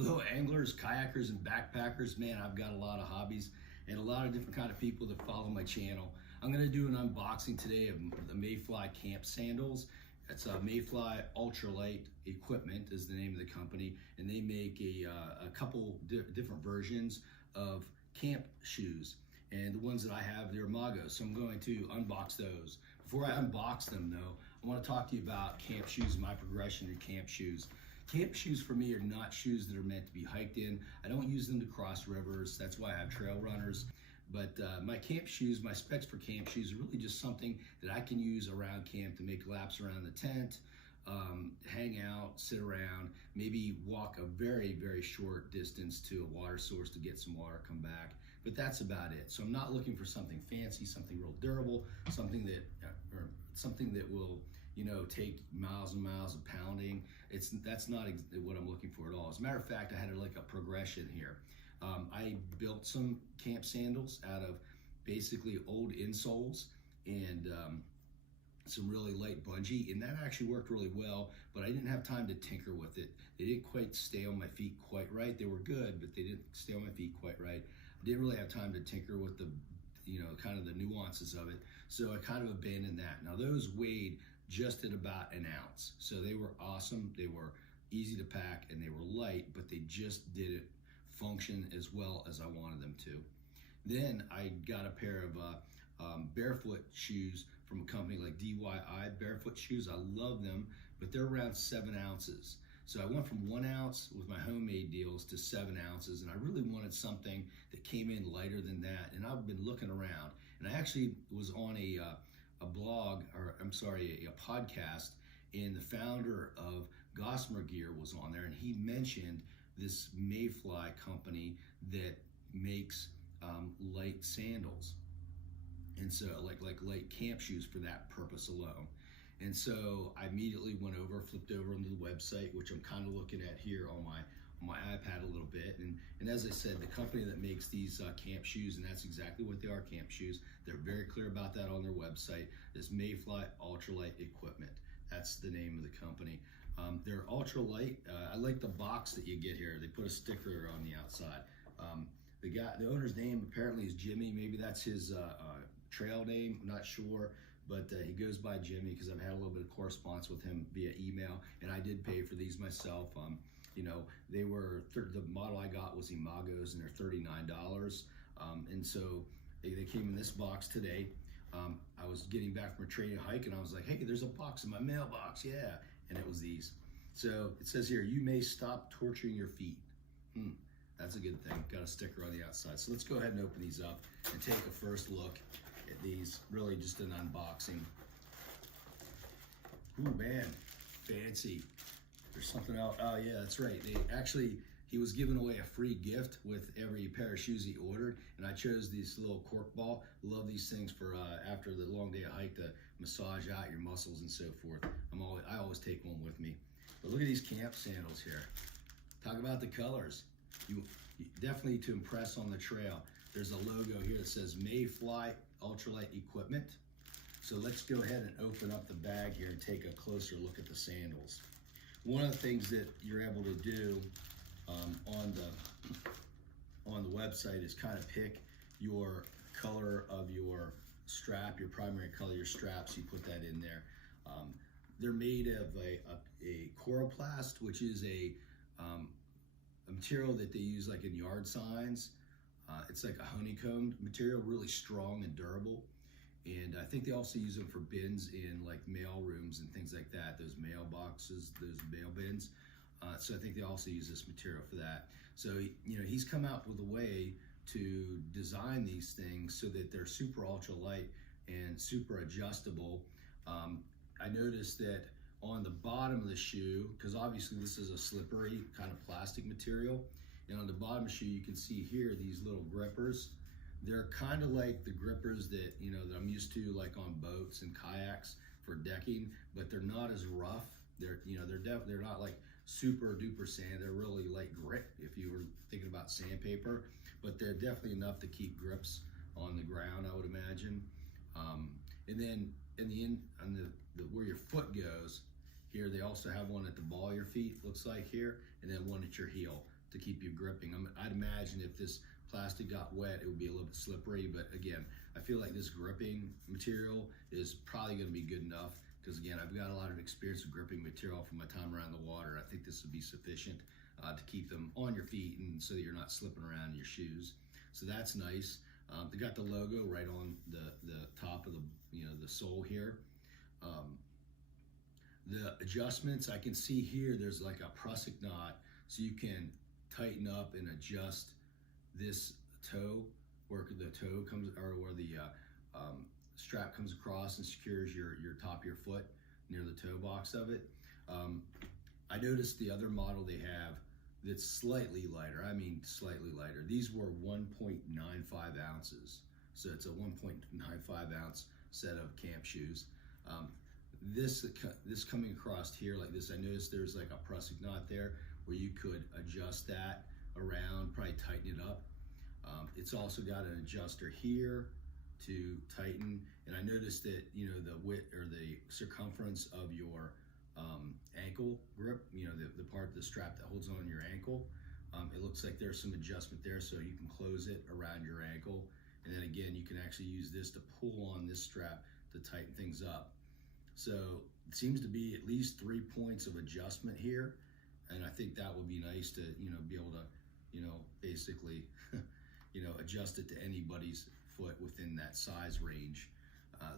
Hello anglers, kayakers, and backpackers. Man, I've got a lot of hobbies and a lot of different kind of people that follow my channel. I'm going to do an unboxing today of the Mayfly camp sandals. It's a Mayfly Ultralight equipment is the name of the company, and they make a couple different versions of camp shoes. And the ones that I have, they're Imago, so I'm going to unbox those. Before I unbox them though, I want to talk to you about camp shoes and my progression to camp shoes. Camp shoes for me are not shoes that are meant to be hiked in. I don't use them to cross rivers. That's why I have trail runners. But my camp shoes, my specs for camp shoes are really just something that I can use around camp to make laps around the tent, hang out, sit around, maybe walk a very, very short distance to a water source to get some water, come back. But that's about it. So I'm not looking for something fancy, something real durable, something that will, you know, take miles and miles of pounding. That's not what I'm looking for at all. As a matter of fact, I had like a progression here. I built some camp sandals out of basically old insoles and some really light bungee, and that actually worked really well, but I didn't have time to tinker with it. They didn't quite stay on my feet quite right. They were good, but they didn't stay on my feet quite right. I didn't really have time to tinker with the, you know, kind of the nuances of it, so I kind of abandoned that. Now those weighed just at about an ounce, so they were awesome. They were easy to pack and they were light, but they just didn't function as well as I wanted them to. Then I got a pair of barefoot shoes from a company like DIY barefoot shoes. I love them, but they're around 7 ounces. So I went from 1 ounce with my homemade deals to 7 ounces, and I really wanted something that came in lighter than that. And I've been looking around, and I actually was on a blog, or I'm sorry, a podcast, and the founder of Gossamer Gear was on there, and he mentioned this Mayfly company that makes light sandals, and so like light camp shoes for that purpose alone. And so I immediately flipped over onto the website, which I'm kind of looking at here on my iPad a little bit. And as I said, the company that makes these camp shoes, and that's exactly what they are, camp shoes. They're very clear about that on their website. Is Mayfly Ultralight Equipment. That's the name of the company. They're ultralight. I like the box that you get here. They put a sticker on the outside. The owner's name apparently is Jimmy. Maybe that's his trail name. I'm not sure. But he goes by Jimmy because I've had a little bit of correspondence with him via email, and I did pay for these myself. You know, they were, the model I got was Imagos, and they're $39. And so they came in this box today. I was getting back from a training hike, and I was like, hey, there's a box in my mailbox, yeah. And it was these. So it says here, you may stop torturing your feet. That's a good thing. Got a sticker on the outside. So let's go ahead and open these up and take a first look at these. Really just an unboxing. Ooh, man, fancy. There's something else. Oh yeah, that's right. He was giving away a free gift with every pair of shoes he ordered, and I chose this little cork ball. Love these things for after the long day of hike to massage out your muscles and so forth. I always take one with me. But look at these camp sandals here. Talk about the colors. You definitely to impress on the trail. There's a logo here that says Mayfly Ultralight Equipment. So let's go ahead and open up the bag here and take a closer look at the sandals. One of the things that you're able to do on the website is kind of pick your color of your strap, your primary color, your straps. You put that in there. They're made of a coroplast, which is a material that they use like in yard signs. It's like a honeycombed material, really strong and durable. And I think they also use them for bins in like mail rooms and things like that, those mailboxes, those mail bins. So I think they also use this material for that. So, you know, he's come out with a way to design these things so that they're super ultra light and super adjustable. I noticed that on the bottom of the shoe, because obviously this is a slippery kind of plastic material, and on the bottom of the shoe you can see here these little grippers. They're kind of like the grippers that, you know, that I'm used to like on boats and kayaks for decking, but they're not as rough. They're, you know, they're not like super duper sand. They're really light grip if you were thinking about sandpaper, but they're definitely enough to keep grips on the ground, I would imagine. And then where your foot goes here, they also have one at the ball of your feet, looks like here, and then one at your heel. to keep you gripping. I'd imagine if this plastic got wet, it would be a little bit slippery, but again, I feel like this gripping material is probably going to be good enough, because again, I've got a lot of experience with gripping material from my time around the water. I think this would be sufficient to keep them on your feet, and so that you're not slipping around in your shoes. So that's nice. They got the logo right on the top of the the sole here. The adjustments, I can see here there's like a prusik knot, so you can tighten up and adjust this toe, where the toe comes, or where the strap comes across and secures your top of your foot near the toe box of it. I noticed the other model they have that's slightly lighter. I mean slightly lighter. These were 1.95 ounces, so it's a 1.95 ounce set of camp shoes. This coming across here like this, I noticed there's like a prusik knot there where you could adjust that around, probably tighten it up. It's also got an adjuster here to tighten, and I noticed that the width or the circumference of your ankle grip, the part of the strap that holds on your ankle, it looks like there's some adjustment there, so you can close it around your ankle, and then again you can actually use this to pull on this strap to tighten things up. So it seems to be at least 3 points of adjustment here, and I think that would be nice to be able to basically adjust it to anybody's foot within that size range.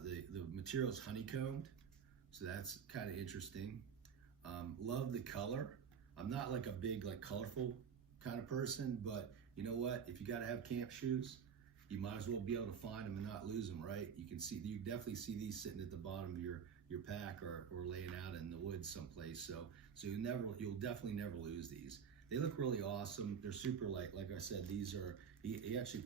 The material is honeycombed, so that's kind of interesting. Love the color. I'm not like a big colorful kind of person, but you know what? If you got to have camp shoes, you might as well be able to find them and not lose them, right? You definitely see these sitting at the bottom of your pack or laying out in the woods someplace. So you'll definitely never lose these. They look really awesome. They're super light. Like I said, these are, he actually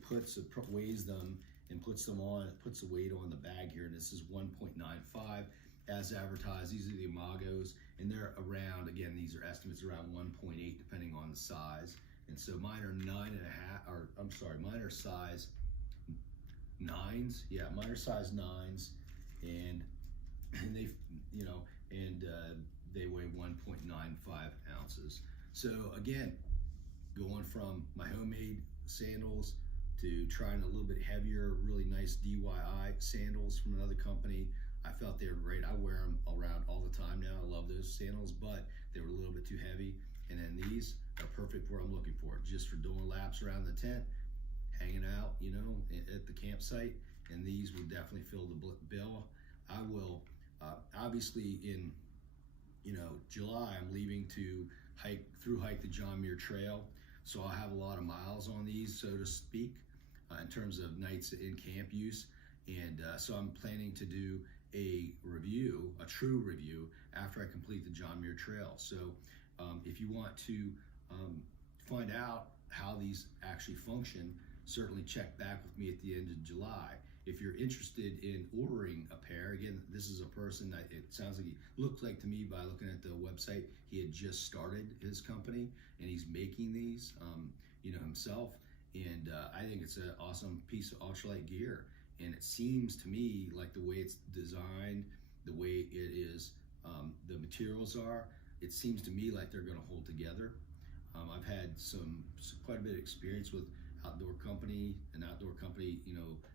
weighs them and puts them on, puts the weight on the bag here. And this is 1.95 as advertised. These are the Imagos, and they're around, again, these are estimates around 1.8 depending on the size. And so mine are 9.5, or I'm sorry, mine are size 9s. Yeah, mine are size 9s, and they, they weigh 1.95 ounces. So again, going from my homemade sandals to trying a little bit heavier, really nice DIY sandals from another company. I felt they were great. I wear them around all the time now. I love those sandals, but they were a little bit too heavy. And then these are perfect for what I'm looking for, just for doing laps around the tent, hanging out, at the campsite. And these will definitely fill the bill. I will, obviously in, July, I'm leaving to hike the John Muir Trail. So I'll have a lot of miles on these, so to speak, in terms of nights in camp use. And so I'm planning to do a true review, after I complete the John Muir Trail. So if you want to find out how these actually function, certainly check back with me at the end of July. If you're interested in ordering a pair, again, this is a person that it sounds like, he looks like to me by looking at the website, he had just started his company and he's making these, himself. And I think it's an awesome piece of ultralight gear. And it seems to me like the way it's designed, the way it is, the materials are, it seems to me like they're going to hold together. I've had quite a bit of experience with an outdoor company,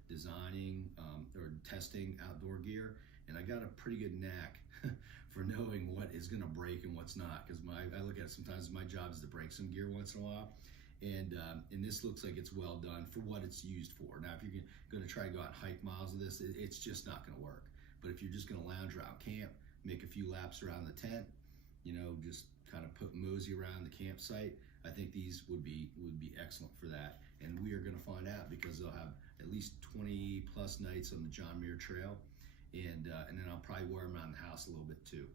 designing or testing outdoor gear, and I got a pretty good knack for knowing what is going to break and what's not. Because I look at it sometimes, my job is to break some gear once in a while, and this looks like it's well done for what it's used for. Now, if you're going to try to go out and hike miles of this, it's just not going to work. But if you're just going to lounge around camp, make a few laps around the tent, just kind of mosey around the campsite, I think these would be excellent for that. And we are going to find out, because they'll have at least 20 plus nights on the John Muir Trail, and then I'll probably wear them around the house a little bit too.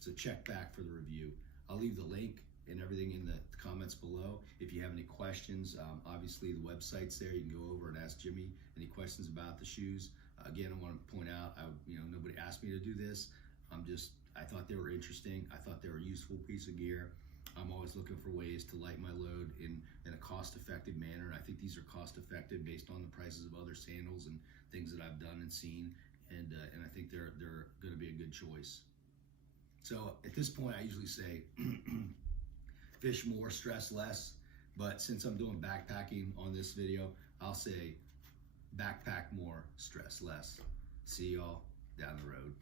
So check back for the review. I'll leave the link and everything in the comments below. If you have any questions, obviously the website's there. You can go over and ask Jimmy any questions about the shoes. Again, I want to point out, nobody asked me to do this. I thought they were interesting. I thought they were a useful piece of gear. I'm always looking for ways to lighten my load in a cost-effective manner. I think these are cost-effective based on the prices of other sandals and things that I've done and seen, and I think they're going to be a good choice. So at this point, I usually say, fish more, stress less. But since I'm doing backpacking on this video, I'll say backpack more, stress less. See y'all down the road.